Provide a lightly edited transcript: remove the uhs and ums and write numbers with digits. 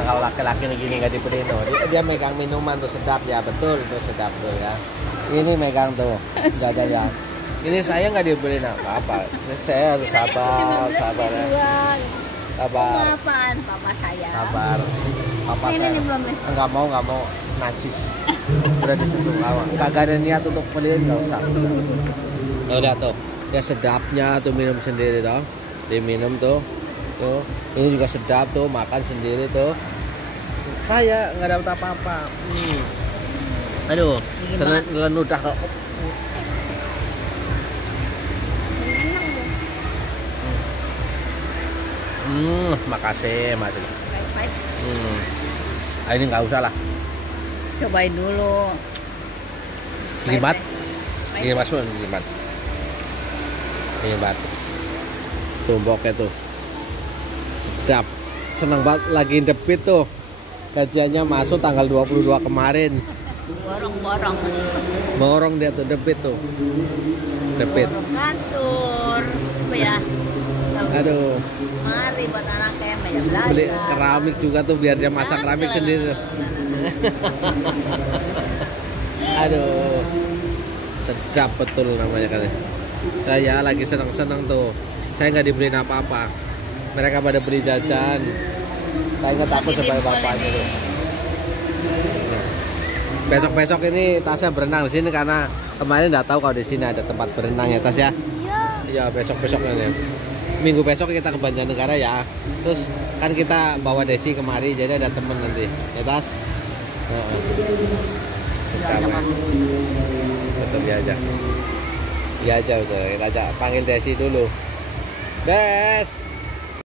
Emang kalau laki-laki gini nggak dibeli tuh. Dia megang minuman tuh sedap ya, betul itu sedap tuh ya. Ini megang tuh, nggak ada ya. Ini saya nggak dibeli apa-apa. Saya harus sabar, sabar ya. Sabar. Apaan papa saya? Sabar. Papa Ini saya nih belum nih. nggak mau najis. Udah disentuh awal. Kagak ada niat untuk beliin, nggak usah. Ya udah tuh. Ya sedapnya tuh minum sendiri dong. Diminum tuh. Tuh. Ini juga sedap tuh, makan sendiri tuh. Saya nggak dapat apa-apa. Aduh, telan udah kok. Makasih, makasih. Ini nggak usah lah. Cobain dulu. Libat. Ini masuk libat. Libat. Tumboknya tuh. Sedap. Seneng banget lagi debit tuh. Gajiannya masuk tanggal 22 kemarin. Borong-borong. Borong dia tuh debit tuh. Debit. Borong kasur. Apa ya? Aduh. Mari buat anaknya meja belajar. Beli keramik juga tuh biar dia masak keramik sendiri. Aduh. Sedap betul namanya kan. Saya lagi seneng-seneng tuh. Saya nggak dibeliin apa-apa. Mereka pada beli jajan. Saya nggak takut sebagai bapaknya tuh. Besok-besok ini Tasya berenang di sini karena kemarin nggak tahu kalau di sini ada tempat berenang ya Tasya. Iya. Iya besok-besoknya nih. Minggu besok kita ke Banjarnegara ya. Terus kan kita bawa Desi kemari jadi ada temen nanti. Ya Tas. Betul ya aja. Iya aja udah. Kita ajak panggil Desi dulu. Des.